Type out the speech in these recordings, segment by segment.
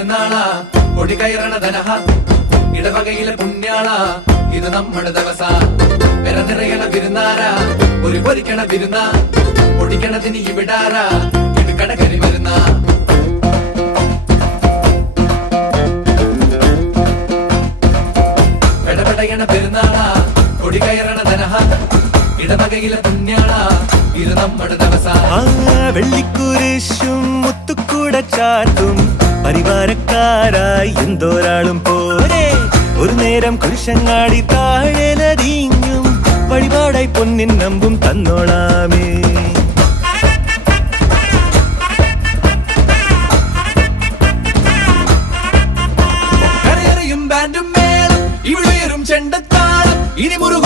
പെരുന്നാളാ? കൊടി കയറണ ധനഹ? ഇടവകയിലെ പുണ്യാളാ? ഇത് നമ്മുടെ ദിവസ. പെര നിറയണ വിരുന്നാര? ഒരു പൊരിക്കണ വിരുന്ന? പൊടിക്കണതിന് ഇവിടാര? ഇത് കടകരി വരുന്ന പെടപെടയണ പെരുന്നാളാ? കൊടി കയറണ ധനഹ? ഇടവകയിലെ പുണ്യാളാ? ഇത് നമ്മുടെ ദിവസ. വെള്ളിക്കുരിശും മുത്തുക്കൂട ചാട്ടും പരിവാരക്കാരായി എന്തോരാളും പോരെ. ഒരു നേരം കുരിശങ്ങാടി താഴെലതിങ്ങും വഴിപാടായി പൊന്നിൻ നമ്പും തന്നോളാമേ. ചെണ്ടത്താളം ഇനി മുറുകും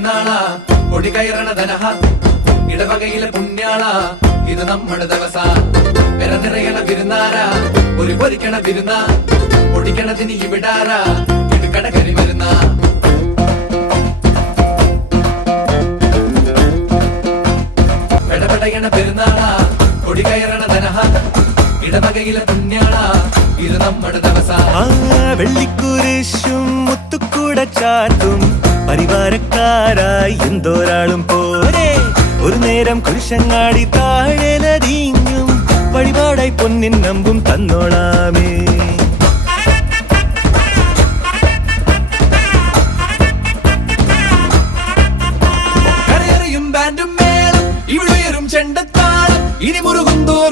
പെരുന്നാളാ കൊടി കയറണ ധനഹ. ഇടവകയിലെ പുണ്യാളാ. ഇത് നമ്മുടെ ദിവസ. പെര നിറയണ ഒരു പൊരിക്കണ വിരുന്ന. പൊടിക്കണതിന് ഇവിടാര. ഇടുക്കട കരി വരുന്ന പെടപെടയണ പെരുന്നാളാ. കൊടി കയറണ ധനഹ. ഇടവകയിലെ പുണ്യാളാ. ഇത് നമ്മുടെ ദിവസ. വെള്ളിക്കുരിശും മുത്തുക്കൂട ചാട്ടും പരിവാരക്കാരായി എന്തോരാളും പോരെ. ഒരു നേരം കുരിശങ്ങാടി താഴെ നദീങ്ങും വഴിപാടായി പൊന്നിൻ നമ്പും തന്നോളാമേ. ചെണ്ടത്താളം. ഇനി മുറുകും തോറും